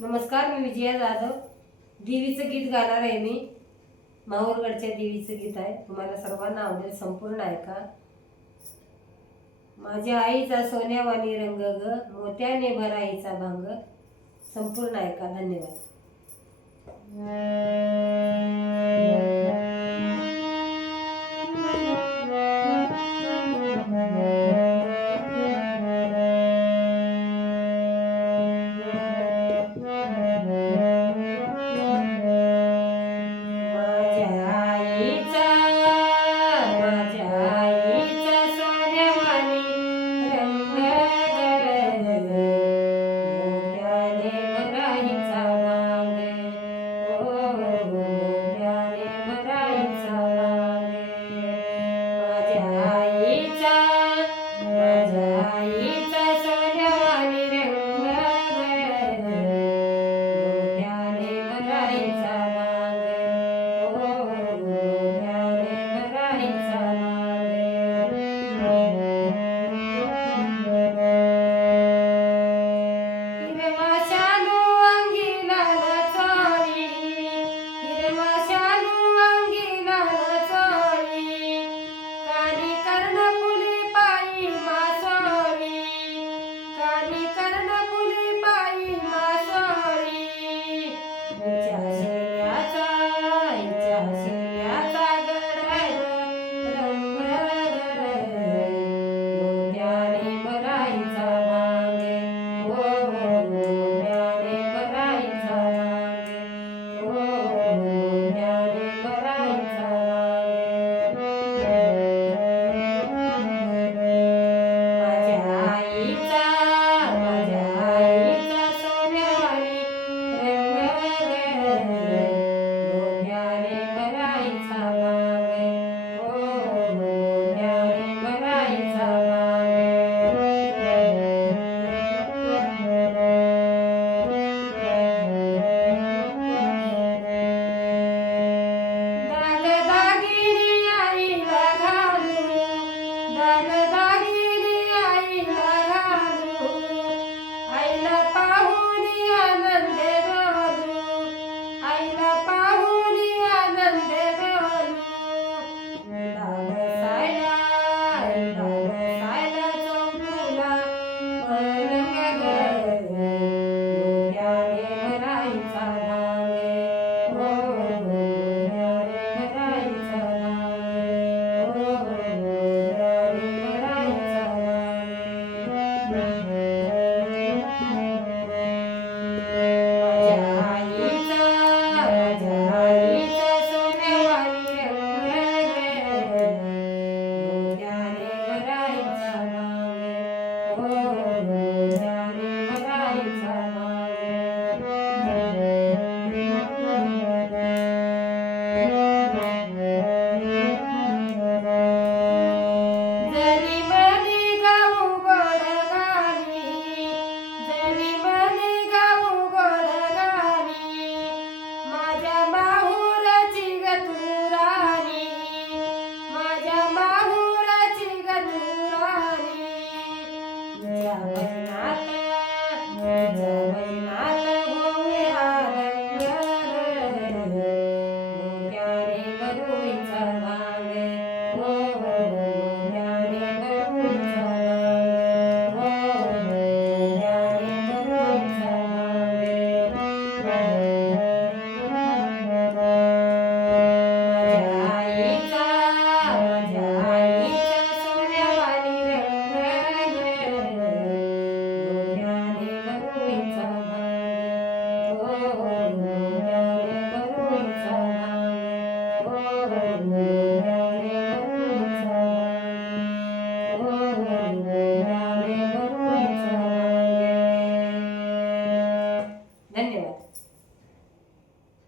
नमस्कार मी विजया जाधव. देवीचं गीत गाणार आहे मी. माहूरगडच्या देवीचं गीत आहे. तुम्हाला सर्वांना आवडेल संपूर्ण ऐका माझ्या आईचा सोन्यावानी रंग ग मोत्याने भराईचा भांग. संपूर्ण ऐका धन्यवाद. ದಾರಿ Bye.